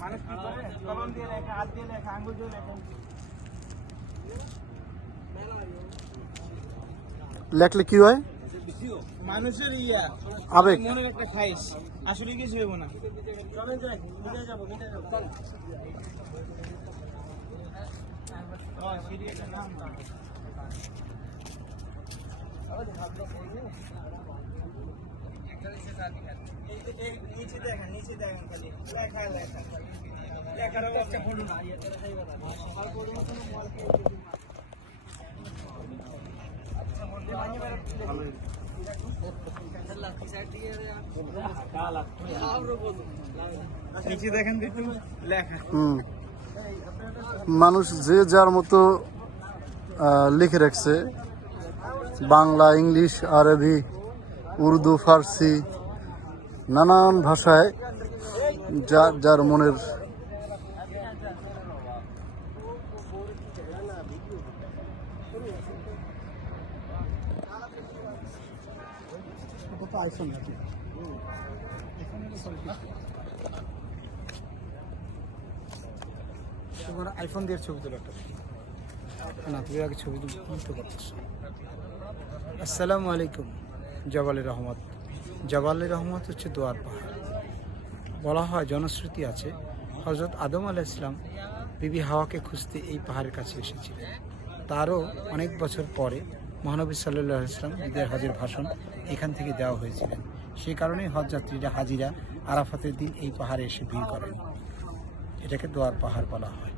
মানুষ কি করে কলম দিয়ে লেখা, হাত দিয়ে লেখা, আঙ্গুল দিয়ে লেখা। লেখলে কি হয়? মানুষের আবেগ, মনের একটা খাইশ, আসলে কিছু হইব না। চলেন যাই, মিটে যাবো, মিটে যাবো। সিরিয়ালের নাম নিচে দেখেন, নিচে দেখেন, খালি লেখা লেখা লেখার অবস্থা পড়ুন না। নিচে দেখেন লেখা। মানুষ যে যার মতো লিখে রাখছে, বাংলা, ইংলিশ, আরবি, উর্দু, ফার্সি, নানান ভাষায় যার যার মনের আইফোন দিয়ে ছবি তোলা না, তুই আগে ছবি তুলতে পারছিস। আসসালামু আলাইকুম। জবালে রহমত। জবালে রহমত হচ্ছে দোয়ার পাহাড়। বলা হয়, জনশ্রুতি আছে, হযরত আদম আলাইহিস সালাম বিবি হাওয়াকে খুঁজতে এই পাহাড়ের কাছে এসেছিলেন। তারও অনেক বছর পরে মহানবী সাল্লাল্লাহু আলাইহি ওয়াসাল্লাম ঈদের হজের ভাষণ এখান থেকে দেওয়া হয়েছিলেন। সেই কারণেই হজ যাত্রীরা, হাজিরা আরাফাতের দিন এই পাহাড়ে এসে ভিড় করেন। এটাকে দোয়ার পাহাড় বলা হয়।